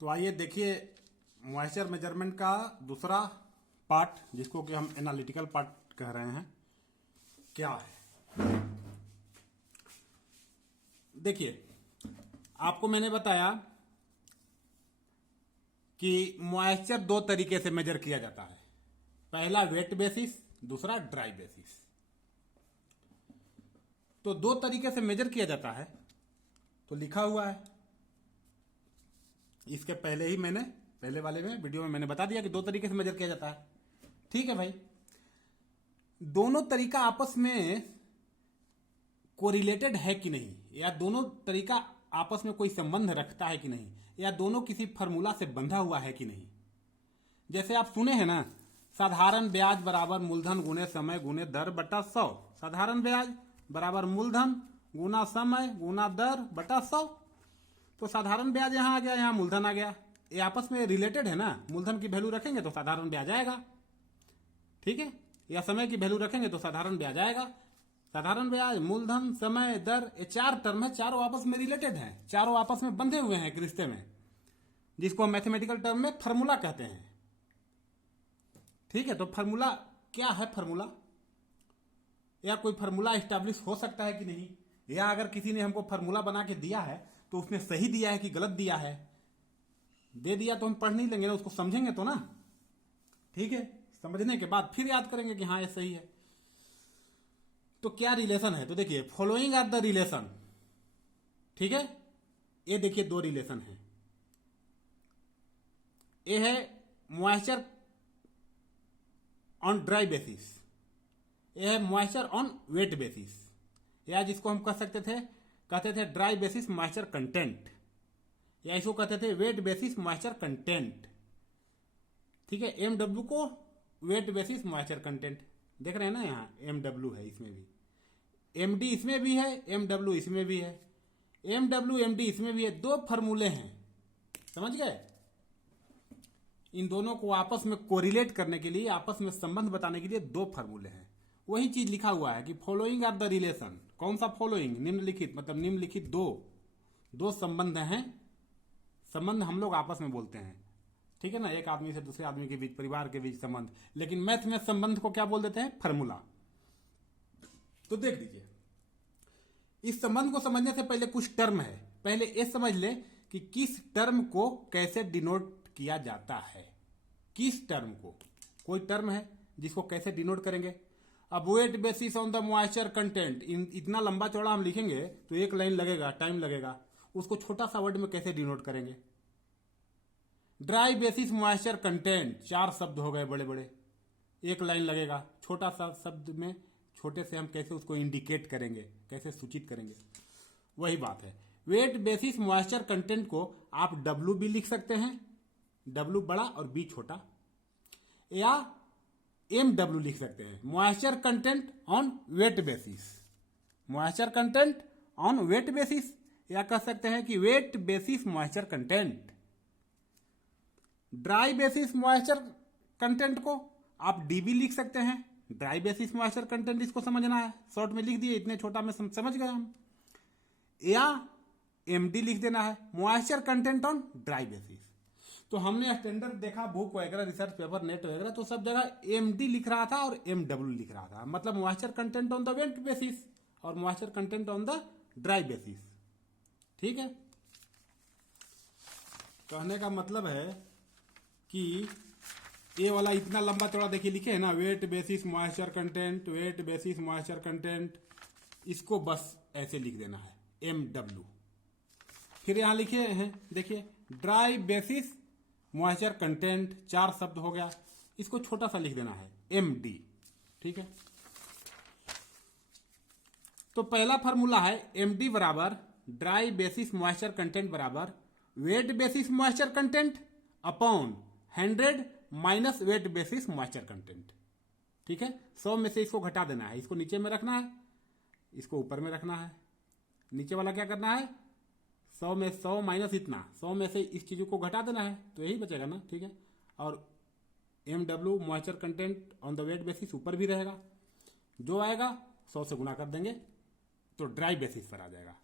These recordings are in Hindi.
तो आइए देखिए मॉइस्चर मेजरमेंट का दूसरा पार्ट, जिसको कि हम एनालिटिकल पार्ट कह रहे हैं, क्या है। देखिए, आपको मैंने बताया कि मॉइस्चर दो तरीके से मेजर किया जाता है। पहला वेट बेसिस, दूसरा ड्राई बेसिस। तो दो तरीके से मेजर किया जाता है, तो लिखा हुआ है। इसके पहले ही मैंने पहले वाले में वीडियो में मैंने बता दिया कि दो तरीके से मेजर किया जाता है। ठीक है भाई, दोनों तरीका आपस में कोरिलेटेड है कि नहीं, या दोनों तरीका आपस में कोई संबंध रखता है कि नहीं, या दोनों किसी फार्मूला से बंधा हुआ है कि नहीं। जैसे आप सुने हैं ना, साधारण ब्याज बराबर मूलधन गुने समय गुने दर बटा 100। साधारण ब्याज बराबर मूलधन गुना समय गुना दर बटा 100। तो साधारण ब्याज यहां आ गया, यहां मूलधन आ गया, ये आपस में रिलेटेड है ना। मूलधन की वैल्यू रखेंगे तो साधारण ब्याज आएगा, ठीक है, या समय की वैल्यू रखेंगे तो साधारण ब्याज आएगा। साधारण ब्याज, मूलधन, समय, दर, ये चार टर्म है, चारों आपस में रिलेटेड हैं, चारों आपस में बंधे हुए हैं एक रिश्ते में, जिसको हम मैथमेटिकल टर्म में फार्मूला कहते हैं। ठीक है, तो फार्मूला क्या है? फार्मूला या कोई फार्मूला एस्टैब्लिश हो सकता है कि नहीं, या अगर किसी ने हमको फार्मूला बना के दिया है तो उसने सही दिया है कि गलत दिया है। दे दिया तो हम पढ़ नहीं लेंगे ना, उसको समझेंगे तो ना। ठीक है, समझने के बाद फिर याद करेंगे कि हाँ ये सही है। तो क्या रिलेशन है? तो देखिए, फॉलोइंग आर द रिलेशन। ठीक है, ये देखिए दो रिलेशन है। ये है मॉइस्चर ऑन ड्राई बेसिस, ये है मॉइस्चर ऑन वेट बेसिस, या जिसको हम कहते थे ड्राई बेसिस मॉइस्चर कंटेंट, या इसको कहते थे वेट बेसिस मॉइस्चर कंटेंट। ठीक है, एमडब्ल्यू को वेट बेसिस मॉइस्चर कंटेंट देख रहे हैं ना, यहाँ एमडब्ल्यू है, इसमें भी एमडी इसमें भी है, एमडब्ल्यू इसमें भी है, एमडब्ल्यू एमडी इसमें भी है। दो फार्मूले हैं, समझ गए। इन दोनों को आपस में कोरिलेट करने के लिए, आपस में संबंध बताने के लिए दो फार्मूले हैं। वही चीज लिखा हुआ है कि फॉलोइंग आर द रिलेशन। कौन सा फॉलोइंग? निम्नलिखित, मतलब निम्नलिखित दो संबंध हैं। संबंध हम लोग आपस में बोलते हैं, ठीक है ना, एक आदमी से दूसरे आदमी के बीच, परिवार के बीच संबंध। लेकिन मैथ में संबंध को क्या बोल देते हैं? फार्मूला। तो देख लीजिए, इस संबंध को समझने से पहले कुछ टर्म है। पहले ये समझ ले कि किस टर्म को कैसे डिनोट किया जाता है। किस टर्म को, कोई टर्म है जिसको कैसे डिनोट करेंगे। अब wet basis on the moisture content, इतना लंबा चौड़ा हम लिखेंगे तो एक लाइन लगेगा, टाइम लगेगा। उसको छोटा सा वर्ड में कैसे डिनोट करेंगे? ड्राई बेसिस मॉइस्चर कंटेंट, चार शब्द हो गए बड़े बड़े, एक लाइन लगेगा। छोटा सा शब्द में, छोटे से हम कैसे उसको इंडिकेट करेंगे, कैसे सूचित करेंगे, वही बात है। वेट बेसिस मॉइस्चर कंटेंट को आप डब्ल्यू भी लिख सकते हैं, डब्ल्यू बड़ा और बी छोटा, या एम डब्ल्यू लिख सकते हैं, moisture content on wet basis. Moisture content on wet basis, या कह सकते हैं कि wet basis moisture content. Dry basis moisture content को आप डीबी लिख सकते हैं, ड्राई बेसिस मॉइस्चर कंटेंट, इसको समझना है, शॉर्ट में लिख दिए, इतने छोटा में समझ गए हम। या एमडी लिख देना है, moisture content on dry basis. तो हमने स्टैंडर्ड देखा, बुक वगैरह, रिसर्च पेपर, नेट वगैरह, तो सब जगह एमडी लिख रहा था और एमडब्ल्यू लिख रहा था, मतलब moisture content on the wet basis और moisture content on the dry basis. ठीक है, कहने का मतलब है कि ये वाला इतना लंबा चौड़ा देखिए लिखे है ना, wet basis moisture content, wet basis moisture content, इसको बस ऐसे लिख देना है, एमडब्ल्यू। फिर यहां लिखे हैं, देखिए ड्राई बेसिस मॉइस्चर कंटेंट, चार शब्द हो गया, इसको छोटा सा लिख देना है, एमडी। ठीक है, तो पहला फार्मूला है एमडी बराबर ड्राई बेसिस मॉइस्चर कंटेंट बराबर wet basis moisture content upon 100 minus wet basis moisture content. ठीक है, 100 में से इसको घटा देना है, इसको नीचे में रखना है, इसको ऊपर में रखना है। नीचे वाला क्या करना है? 100 में 100 माइनस इतना, 100 में से इस चीज को घटा देना है, तो यही बचेगा ना। ठीक है, और M W moisture content on the wet basis ऊपर भी रहेगा, जो आएगा 100 से गुना कर देंगे तो ड्राई बेसिस पर आ जाएगा।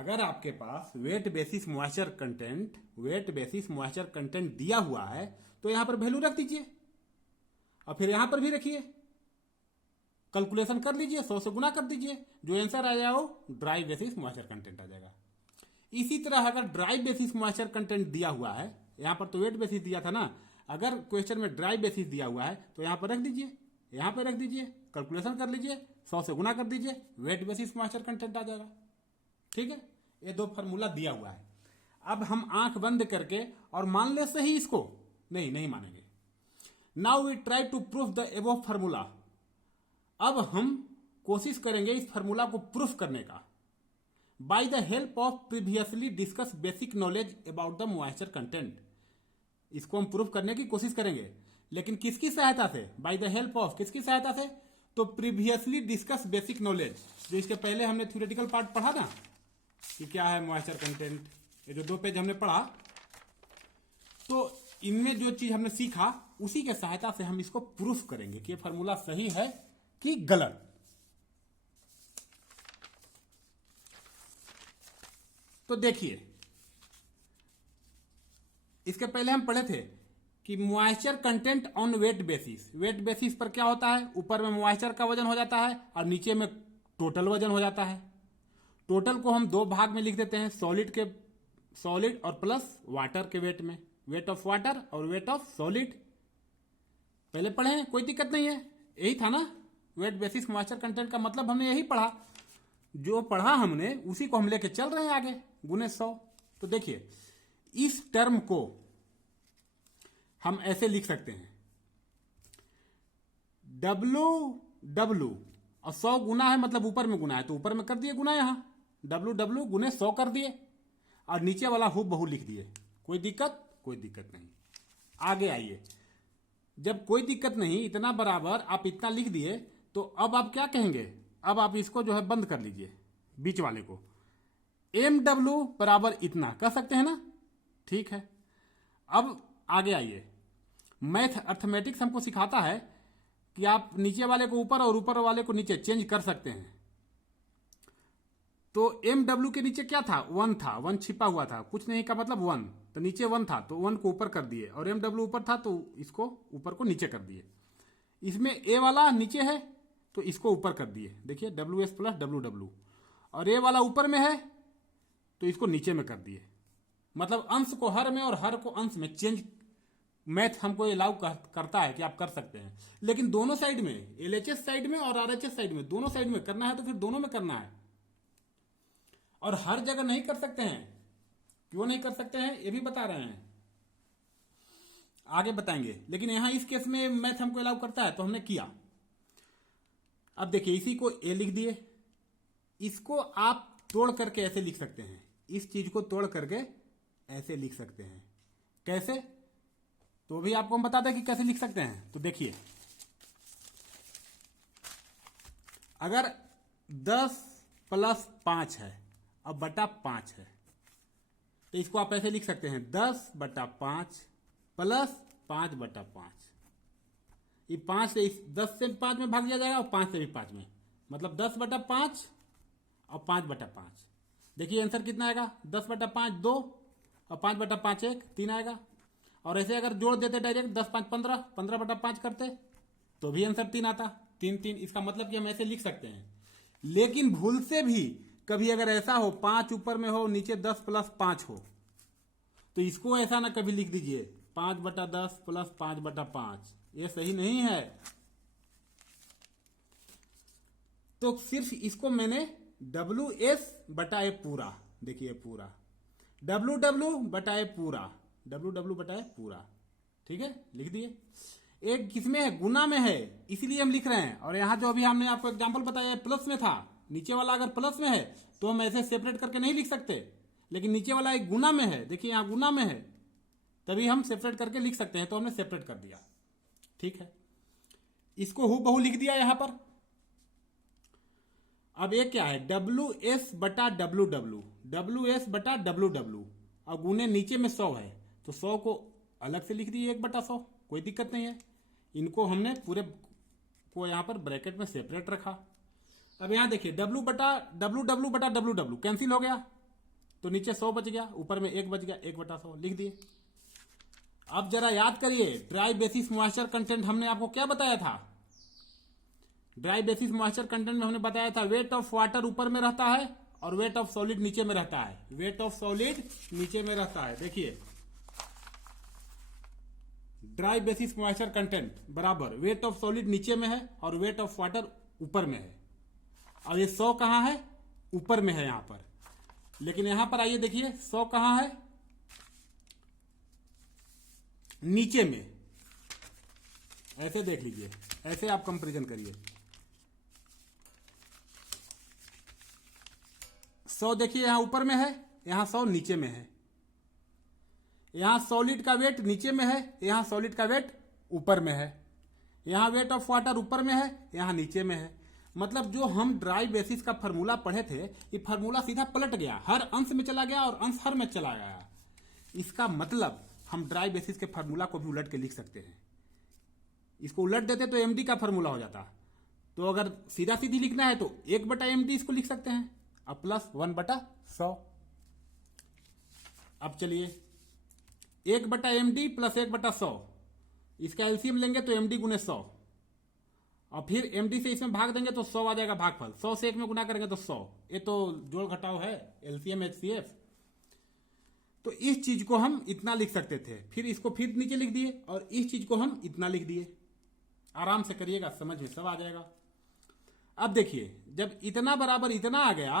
अगर आपके पास वेट बेसिस मॉइस्चर कंटेंट दिया हुआ है तो यहां पर वैल्यू रख दीजिए और फिर यहां पर भी रखिए, कैलकुलेशन कर लीजिए, 100 से गुना कर दीजिए, जो आंसर आ जाए वो ड्राई बेसिस मॉइस्चर कंटेंट आ जाएगा। इसी तरह अगर ड्राई बेसिस मॉइस्चर कंटेंट दिया हुआ है, यहां पर तो वेट बेसिस दिया था ना, अगर क्वेश्चन में ड्राई बेसिस दिया हुआ है तो यहां पर रख दीजिए, यहां पर रख दीजिए, कैलकुलेशन कर लीजिए, 100 से गुना कर दीजिए, वेट बेसिस मॉइस्चर कंटेंट आ जाएगा। ठीक है, ये दो फार्मूला दिया हुआ है। अब हम आंख बंद करके और मान ले सही इसको, नहीं मानेंगे। Now we try to proof the above formula. अब हम कोशिश करेंगे इस फार्मूला को प्रूफ करने का by the help of previously discuss basic knowledge about the moisture content. इसको हम प्रूफ करने की कोशिश करेंगे, लेकिन किसकी सहायता से? बाय द हेल्प ऑफ, किसकी सहायता से? तो प्रीवियसली डिस्कस बेसिक नॉलेज, जो इसके पहले हमने थ्योरेटिकल पार्ट पढ़ा ना कि क्या है मॉइस्चर कंटेंट, ये जो 2 पेज हमने पढ़ा, तो इनमें जो चीज हमने सीखा उसी के सहायता से हम इसको प्रूफ करेंगे कि ये फार्मूला सही है कि गलत। तो देखिए, इसके पहले हम पढ़े थे कि moisture content on wet basis. Wet basis पर क्या होता है? ऊपर में मॉइस्चर का वजन हो जाता है और नीचे में टोटल वजन हो जाता है। टोटल को हम 2 भाग में लिख देते हैं, सॉलिड और प्लस वाटर के वेट में, वेट ऑफ वाटर और वेट ऑफ सॉलिड। पहले पढ़े हैं, कोई दिक्कत नहीं है, यही था ना वेट बेसिस मॉइस्चर कंटेंट का मतलब, हमने यही पढ़ा। जो पढ़ा हमने उसी को हम लेके चल रहे हैं आगे, गुने 100। तो देखिए, इस टर्म को हम ऐसे लिख सकते हैं, W और 100 गुना है, मतलब ऊपर में गुना है तो ऊपर में कर दिए गुना, यहां W गुने 100 कर दिए और नीचे वाला हूबहू लिख दिए। कोई दिक्कत? कोई दिक्कत नहीं। आगे आइए, जब कोई दिक्कत नहीं, इतना बराबर आप इतना लिख दिए, तो अब आप क्या कहेंगे? अब आप इसको जो है बंद कर लीजिए, बीच वाले को, MW बराबर इतना कह सकते हैं ना? ठीक है, अब आगे आइए। मैथ अर्थमेटिक्स हमको सिखाता है कि आप नीचे वाले को ऊपर और ऊपर वाले को नीचे चेंज कर सकते हैं। तो MW के नीचे क्या था? 1 था, 1 छिपा हुआ था, कुछ नहीं का मतलब 1, तो नीचे 1 था तो 1 को ऊपर कर दिए, और MW ऊपर था तो इसको ऊपर को नीचे कर दिए। इसमें A वाला नीचे है तो इसको ऊपर कर दिए, देखिए WS प्लस WW, और A वाला ऊपर में है तो इसको नीचे में कर दिए। मतलब अंश को हर में और हर को अंश में चेंज मैथ हमको अलाउ करता है कि आप कर सकते हैं, लेकिन दोनों साइड में, LHS साइड में और RHS साइड में, दोनों साइड में करना है तो फिर दोनों में करना है, और हर जगह नहीं कर सकते हैं। क्यों नहीं कर सकते हैं ये भी बता रहे हैं, आगे बताएंगे, लेकिन यहां इस केस में मैथ हमको अलाउ करता है तो हमने किया। अब देखिए, इसी को A लिख दिए, इसको आप तोड़ करके ऐसे लिख सकते हैं, इस चीज को तोड़ करके ऐसे लिख सकते हैं। कैसे? तो भी आपको हम बता दें कि कैसे लिख सकते हैं। तो देखिए, अगर 10 प्लस 5 है और बटा 5 है तो इसको आप ऐसे लिख सकते हैं, 10 बटा 5 प्लस 5 बटा 5। ये 5 से 10 से 5 में भाग दिया जाएगा और 5 से भी 5 में, मतलब 10 बटा 5 और 5 बटा 5। देखिए आंसर कितना आएगा? 10 बटा 5 2 और 5 बटा 5 1, 3 आएगा। और ऐसे अगर जोड़ देते डायरेक्ट 10 5 15, 15 बटा 5 करते तो भी आंसर 3 आता, 3 3। इसका मतलब कि हम ऐसे लिख सकते हैं। लेकिन भूल से भी कभी अगर ऐसा हो, 5 ऊपर में हो, नीचे 10 प्लस 5 हो, तो इसको ऐसा ना कभी लिख दीजिए 5 बटा 10 प्लस 5 बटा 5, ये सही नहीं है। तो सिर्फ इसको मैंने WS बटा ए पूरा, देखिए पूरा, WW बटा ए पूरा, WW बटा ए पूरा, ठीक है, लिख दिए। एक किसमें है? गुना में है, इसीलिए हम लिख रहे हैं। और यहां जो अभी हमने आपको एग्जांपल बताया प्लस में था, नीचे वाला अगर प्लस में है तो हम ऐसे सेपरेट करके नहीं लिख सकते, लेकिन नीचे वाला एक गुना में है, देखिए यहां गुना में है, तभी हम सेपरेट करके लिख सकते हैं, तो हमने सेपरेट कर दिया। ठीक है, इसको हूबहू लिख दिया यहां पर। अब ये क्या है? WS बटा WW, WS बटा WW, और गुने नीचे में 100 है तो 100 को अलग से लिख दिए 1 बटा 100, कोई दिक्कत नहीं है। इनको हमने पूरे को यहां पर ब्रैकेट में सेपरेट रखा। अब यहां देखिए WW बटा WW कैंसिल हो गया, तो नीचे 100 बच गया, ऊपर में 1 बच गया, 1/100 लिख दिए। अब जरा याद करिए, ड्राई बेसिस मॉइस्चर कंटेंट हमने आपको क्या बताया था? ड्राई बेसिस मॉइस्चर कंटेंट में हमने बताया था वेट ऑफ वाटर ऊपर में रहता है और वेट ऑफ सॉलिड नीचे में रहता है। वेट ऑफ सॉलिड नीचे में रहता है। देखिए, ड्राई बेसिस मॉइस्चर कंटेंट बराबर वेट ऑफ सॉलिड नीचे में है और वेट ऑफ वाटर ऊपर में है। और ये 100 कहां है? ऊपर में है यहां पर। लेकिन यहां पर आइए देखिए, 100 कहां है? नीचे में। ऐसे देख लीजिए, ऐसे आप कंपैरिजन करिए। 100 देखिए यहां ऊपर में है, यहां 100 नीचे में है। यहां सॉलिड का वेट नीचे में है, यहां सॉलिड का वेट ऊपर में है। यहां वेट ऑफ वाटर ऊपर में है, यहां नीचे में है। मतलब जो हम ड्राई बेसिस का फार्मूला पढ़े थे, ये फार्मूला सीधा पलट गया, हर अंश में चला गया और अंश हर में चला गया। इसका मतलब हम ड्राई बेसिस के फार्मूला को भी उलट के लिख सकते हैं। इसको उलट देते तो एमडी का फार्मूला हो जाता। तो अगर सीधा सीधी लिखना है तो 1/md इसको लिख सकते हैं, अब प्लस 1/100। अब चलिए 1/md प्लस 1/100, इसका एलसीएम लेंगे तो md गुने 100 और फिर md से इसमें भाग देंगे तो 100 आ जाएगा भागफल। 100 से 1 में गुना करेंगे तो 100। ये तो जोड़ घटाव है, एलसीएम एचसीएफ। तो इस चीज को हम इतना लिख सकते थे, फिर इसको फिर नीचे लिख दिए और इस चीज को हम इतना लिख दिए। आराम से करिएगा, समझ में सब आ जाएगा। अब देखिए, जब इतना बराबर इतना आ गया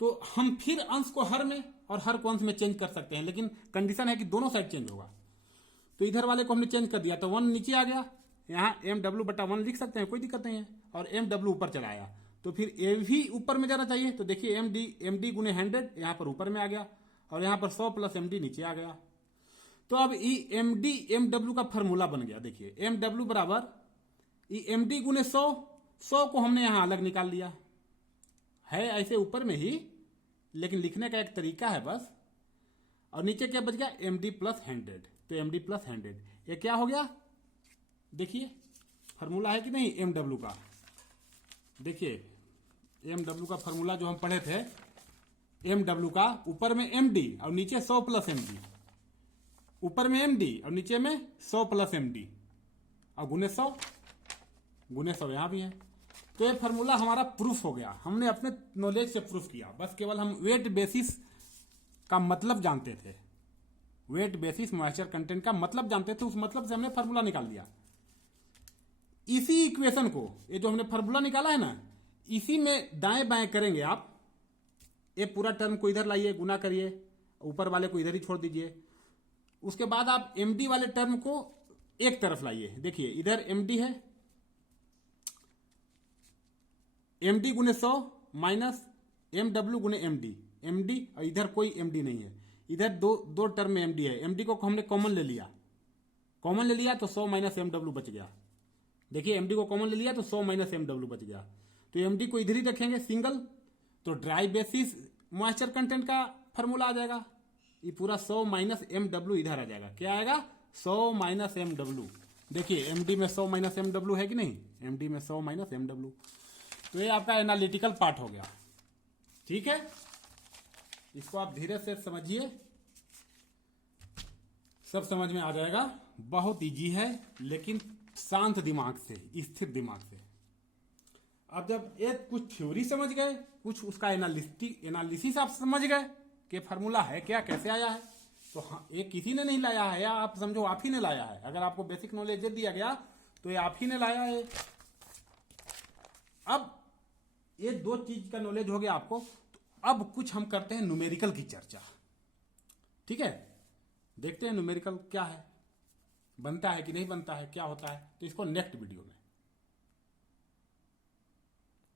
तो हम फिर अंश को हर में और हर को अंश में चेंज कर सकते हैं, लेकिन कंडीशन है कि दोनों साइड चेंज होगा। तो इधर वाले को हमने चेंज कर दिया तो 1 नीचे आ गया, यहां mw/1 लिख सकते हैं, कोई दिक्कत नहीं है। और mw ऊपर चला आया तो फिर ए भी ऊपर में जाना चाहिए। तो देखिए md गुने 100 यहां पर ऊपर में आ गया और यहां पर 100 प्लस md नीचे आ गया। तो अब ई md mw का फॉर्मूला बन गया। देखिए mw बराबर ई md गुने 100 को हमने यहां अलग निकाल लिया है, ऐसे ऊपर में ही, लेकिन लिखने का एक तरीका है बस। और नीचे क्या बच गया? md plus 100। तो md प्लस 100 ये क्या हो गया? देखिए फॉर्मूला है कि नहीं mw का। देखिए mw का फॉर्मूला जो हम पढ़े थे, mw का ऊपर में md और नीचे 100 प्लस md, ऊपर में md और नीचे में 100 प्लस md और गुने 100 यहां भी है। तो ये फार्मूला हमारा प्रूफ हो गया, हमने अपने नॉलेज से प्रूफ किया। बस केवल हम वेट बेसिस का मतलब जानते थे, वेट बेसिस मॉइस्चर कंटेंट का मतलब जानते थे, उस मतलब से हमने फार्मूला निकाल दिया। इसी इक्वेशन को, ये जो हमने फार्मूला निकाला है ना, इसी में दाएं बाएं करेंगे आप। ये पूरा टर्म को इधर लाइए, गुना करिए, ऊपर वाले को इधर ही छोड़ दीजिए। उसके बाद आप md वाले टर्म को एक तरफ लाइए। देखिए इधर md है, md गुने 100 माइनस mw गुने md और इधर कोई md नहीं है। इधर दो टर्म में md है, md को हमने कॉमन ले लिया तो 100 माइनस mw बच गया। देखिए md को कॉमन ले लिया तो 100 माइनस mw बच गया। तो md को इधर ही रखेंगे सिंगल, तो ड्राई बेसिस मॉइस्चर कंटेंट का फॉर्मूला आ जाएगा। ये पूरा 100 माइनस mw इधर आ जाएगा। क्या आएगा? 100 माइनस mw। देखिए md में 100 माइनस mw है कि नहीं? md में 100 माइनस mw। तो ये आपका एनालिटिकल पार्ट हो गया। ठीक है, इसको आप धीरे से समझिए, सब समझ में आ जाएगा। बहुत इजी है, लेकिन शांत दिमाग से, स्थिर दिमाग से। अब जब ये कुछ थ्योरी समझ गए, कुछ उसका एनालिसिस आप समझ गए कि फार्मूला है क्या, कैसे आया है, तो हाँ, ये किसी ने नहीं लाया है, या आप समझो आप ही ने लाया है। अगर आपको बेसिक नॉलेज दे दिया गया तो ये आप ही ने लाया है। अब ये दो चीज का नॉलेज हो गया आपको, तो अब कुछ हम करते हैं न्यूमेरिकल की चर्चा। ठीक है, देखते हैं न्यूमेरिकल क्या है, बनता है कि नहीं बनता है, क्या होता है। तो इसको नेक्स्ट वीडियो में